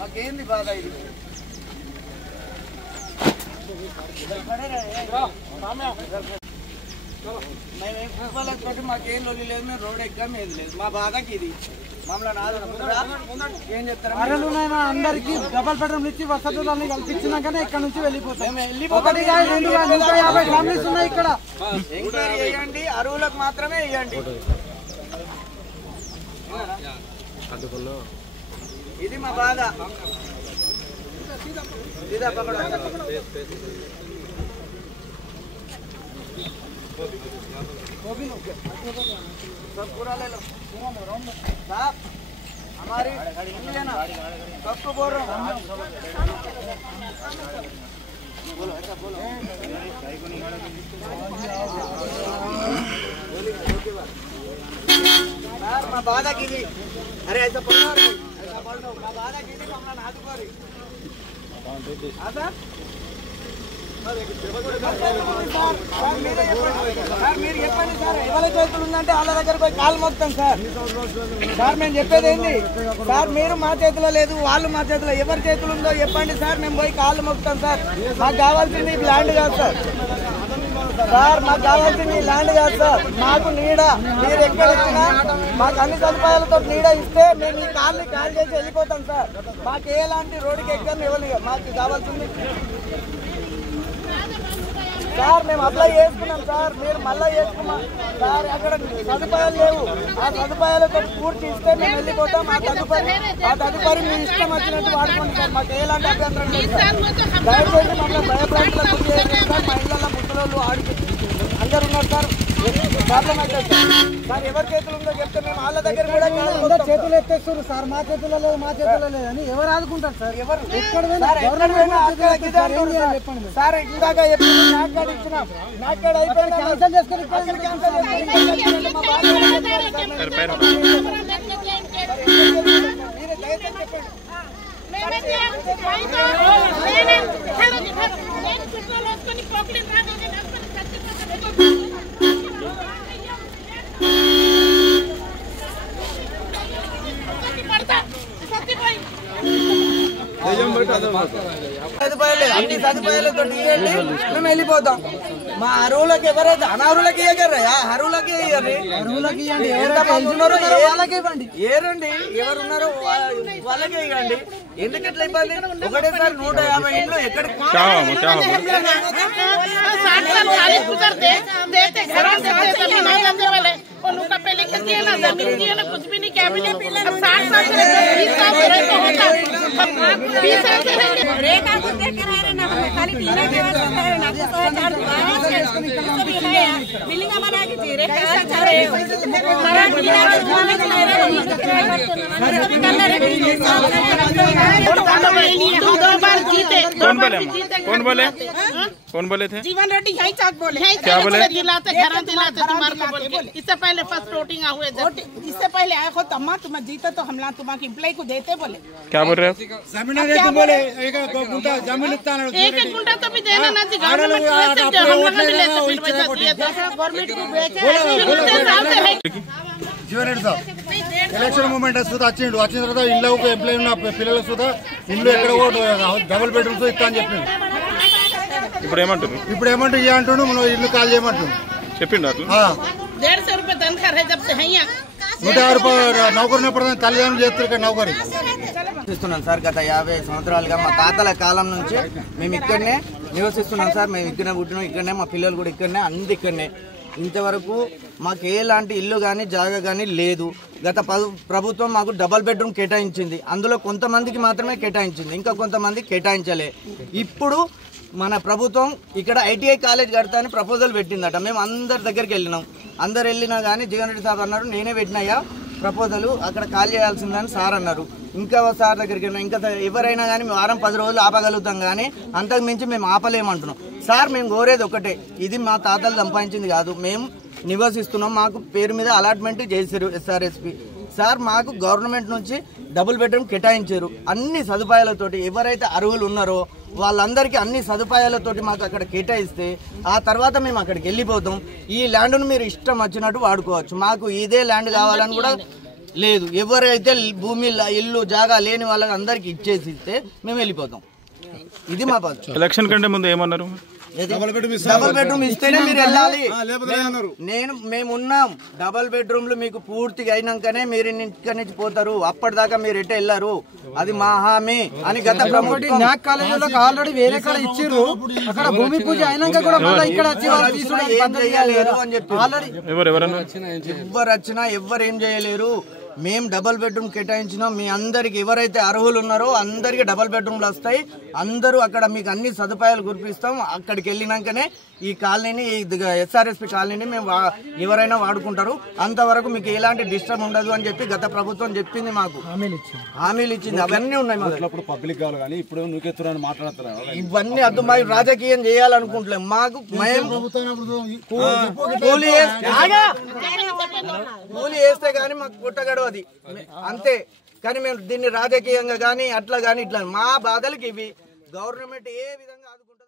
మాకేంది బాధ ఇది? మేమేం మాకేం లొల్లి లేదు, మేము రోడ్ ఎక్కాం ఏది లేదు, మా బాధకి ఇది. మమ్మల్ని ఏం చెప్తారు? అందరికి డబల్ బెడ్రూమ్ ఇచ్చి వసతులన్నీ కల్పించినాకనే ఇక్కడ నుంచి వెళ్ళిపోతాం. ఇక్కడ ఎంక్వైరీ చేయండి, అరువులకు మాత్రమే వేయండి. ఇది మా బాధ. सब पूरा ले लो साहब, हमारी लेना सबको बोल रहा हूँ। बोलो ऐसा बोलो यार मैं बाधा की थी। अरे ऐसा बोल रहा हूँ, ऐसा बोल रहा हूँ, मैं बाधा की थी, हमने नाच कोरी आता మీరు చెప్పండి సార్. ఎవరి చేతులు ఉందంటే వాళ్ళ దగ్గర పోయి కాలు మొత్తం సార్. సార్ మేము చెప్పేది ఏంటి సార్, మీరు మా చేతిలో లేదు, వాళ్ళు మా చేతిలో, ఎవరి చేతులు ఉందో చెప్పండి సార్, మేము పోయి కాళ్ళు మొక్కుతాం సార్. మాకు కావాల్సింది ల్యాండ్ కాదు సార్. సార్ మాకు కావాల్సింది ల్యాండ్ కాదు సార్, మాకు నీడ. మీరు ఎక్కడ వచ్చినా మాకు అన్ని సదుపాయాలతో నీడ ఇస్తే మేము ఈ కాళ్ళు కాల్ చేసి వెళ్ళిపోతాం సార్. మాకు ఎలాంటి రోడ్డుకి ఎక్కని ఇవ్వలేదు. మాకు కావాల్సింది సార్, మేము అప్లై చేసుకున్నాం సార్, మీరు మళ్ళీ చేసుకున్నాం సార్. అక్కడ సదుపాయాలు లేవు, ఆ సదుపాయాలతో పూర్తి ఇస్తే మేము వెళ్ళిపోతాం. ఆ తదుపరి మీ ఇష్టం వచ్చినట్టు వాడుకోండి సార్, మాకు ఎలాంటి అభ్యంతరం లేదు సార్. దయచేసి మమ్మల్ని భయప్రాంతాలకు గురి చేయలేదు సార్. మా ఇళ్ళల్లో ముసలోళ్ళు ఆడికి అందరు ఉన్నారు సార్, ప్రాబ్లం అయితే సార్. ఎవరి చేతులు ఉందో చెప్తే మేము వాళ్ళ దగ్గర కూడా చేతులు ఎత్తేస్తారు సార్. మా చేతుల్లో లేదు, మా చేతుల్లో లేదు అని ఎవరు ఆదుకుంటారు సార్? ఎవరు ఎక్కడ చెప్పండి సార్. ఇందాక నాకు కార్డు ఇచ్చినాం, నాకు కార్డు అయిపోయింది, క్యాన్సల్ చేసుకొని మీరే దయచేసి చెప్పండి. అన్ని సదుపాయాలతో ఇవ్వండి, మేము వెళ్ళిపోతాం. మా అరువులకి ఎవరైతే అనర్హులకి ఇవ్వగలరా? అరువులకి ఇవ్వండి, అరువులకి ఇవ్వండి. వాళ్ళకి ఇవ్వండి, ఏరండి ఎవరున్నారో వాళ్ళకే ఇవ్వండి. ఎందుకు ఎట్లా ఇబ్బంది? ఒకటేసారి 150 ఇంట్లో ఎక్కడికి उनका पहले कर दिया ना, जमीन दिया ना, कुछ भी नहीं क्या भी नहीं। 60 साल से 20 साल से रहते होता, 20 साल से रहते रेखा को देख कर रहे ना, खाली टीना के वास्ते है ना, तो चार सब ये है बिल्डिंग बना के दे रेखा चार है हमारा टीना के जमाने में रहे हम दो बार जीते। कौन बोले थे? जीवन रेड्डी यही चाक बोले, क्या बोले? दिलाते घर दिलाते तुम्हारे को बोल के। इससे पहले फर्स्ट वोटिंग हुए, इससे पहले आए हो तम्मा तुम जीते तो हमला तुम्हारे एम्प्लॉय को देते बोले। क्या बोल रहे हो? जमीन बोले एक गुंठा जमीन एक गुंठा तो भी देना ना थी, गवर्नमेंट हम लोग भी लेते फिर पैसा दिए तो गवर्नमेंट को बेचे। Jeevan Reddy sir election moment వస్తుంది వచ్చిన తర్వాత ఇల్లు ఎంప్లాయ్ ఉన్న పిల్లలకు సుధా ఇల్లు ఎక్కడ డబుల్ బెడ్రూమ్స్ ఇస్తా అని చెప్పిండు. ఇప్పుడు ఏమంటుంది? ఇప్పుడు ఏమంటూ ఇయ్య అంటుండు, మనం ఇల్లు కాల్ చేయమంటుండు చెప్పిండు. 150 रुपए तनखा है जब से है 150 రూపాయలు నౌకరు పడుతుంది, తల్లిదండ్రులు చేస్తారు ఇక్కడ నౌకరి నివసిస్తున్నాం సార్. గత 50 సంవత్సరాలుగా మా తాతల కాలం నుంచి మేము ఇక్కడనే నివసిస్తున్నాం సార్. మేము ఇక్కడనే పుట్టినాం, ఇక్కడనే మా పిల్లలు కూడా ఇక్కడనే, అంది ఇక్కడనే. ఇంతవరకు మాకు ఎలాంటి ఇల్లు కానీ జాగా కానీ లేదు. గత ప్రభుత్వం మాకు డబల్ బెడ్రూమ్ కేటాయించింది, అందులో కొంతమందికి మాత్రమే కేటాయించింది, ఇంకా కొంతమంది కేటాయించలే. ఇప్పుడు మన ప్రభుత్వం ఇక్కడ ఐటీఐ కాలేజ్ కడతా అని ప్రపోజల్ పెట్టిందట. మేము అందరి దగ్గరికి వెళ్ళినాం, అందరు వెళ్ళినా కానీ జగన్ రెడ్డి సార్ అన్నారు నేనే పెట్టినాయా ప్రపోజల్, అక్కడ కాల్ చేయాల్సిందని సార్ అన్నారు. ఇంకా సార్ దగ్గరికి వెళ్ళినా, ఇంకా ఎవరైనా కానీ మేము వారం 10 రోజులు ఆపగలుగుతాం కానీ అంతకు మించి మేము ఆపలేమంటున్నాం సార్. మేము కోరేది ఒకటే, ఇది మా తాతలు సంపాదించింది కాదు, మేము నివసిస్తున్నాం. మాకు పేరు మీద అలాట్మెంట్ చేశారు ఎస్ఆర్ఎస్పి సార్. మాకు గవర్నమెంట్ నుంచి డబుల్ బెడ్రూమ్ కేటాయించారు అన్ని సదుపాయాలతోటి. ఎవరైతే అర్హులు ఉన్నారో వాళ్ళందరికీ అన్ని సదుపాయాలతోటి మాకు అక్కడ కేటాయిస్తే ఆ తర్వాత మేము అక్కడికి వెళ్ళిపోతాం. ఈ ల్యాండ్ను మీరు ఇష్టం వచ్చినట్టు వాడుకోవచ్చు. మాకు ఇదే ల్యాండ్ కావాలని కూడా లేదు. ఎవరైతే భూమి ఇల్లు జాగా లేని వాళ్ళకి అందరికి ఇచ్చేసి ఇస్తే మేము వెళ్ళిపోతాం. ఇది మా పద్ధతి. ఎలక్షన్ కంటే ముందు ఏమన్నారు? డబుల్ బెడ్రూమ్ ఇస్తేనే మీరు వెళ్ళాలి. మేము ఉన్నాం. డబుల్ బెడ్రూమ్లు మీకు పూర్తిగా అయినాకనే మీరు ఇక్కడి నుంచి పోతారు. అప్పటిదాకా మీరు ఎట్టే వెళ్ళారు. అది మా హామీ అని గత ప్రభుత్వం కాలేజీలోకి ఆల్రెడీ వేరే కాడ ఇచ్చిర్రు. అక్కడ భూమి పూజ అయినాక కూడా మళ్ళీ ఇక్కడ వచ్చి వాళ్ళు తీసుకుని ఏం చేయలేరు అని చెప్పి ఆల్రెడీ ఎవరు వచ్చినా ఎవరు ఏం చేయలేరు. మేము డబుల్ బెడ్రూమ్ కేటాయించినాం. మీ అందరికి ఎవరైతే అర్హులు ఉన్నారో అందరికి డబుల్ బెడ్రూమ్లు వస్తాయి. అందరూ అక్కడ మీకు అన్ని సదుపాయాలు కురిపిస్తాం. అక్కడికి వెళ్ళినాకనే ఈ కాలనీని SRSP కాలనీని మేము ఎవరైనా వాడుకుంటారు. అంతవరకు మీకు ఎలాంటి డిస్టర్బ్ ఉండదు అని చెప్పి గత ప్రభుత్వం చెప్పింది. మాకు హామీలు ఇచ్చింది. అవన్నీ ఉన్నాయి. మాకు పబ్లిక్ కావాలి కానీ ఇప్పుడు నువ్వు మాట్లాడుతున్నావు. ఇవన్నీ అర్థం. మాకు రాజకీయం చేయాలనుకుంటలేం. మాకు కూలి వేస్తే గానీ మాకు పుట్టగడవది అంతే. కానీ మేము దీన్ని రాజకీయంగా కానీ అట్లా కానీ ఇట్లా మా బాధలకి ఇవి గవర్నమెంట్ ఏ విధంగా ఆదుకుంటుంది.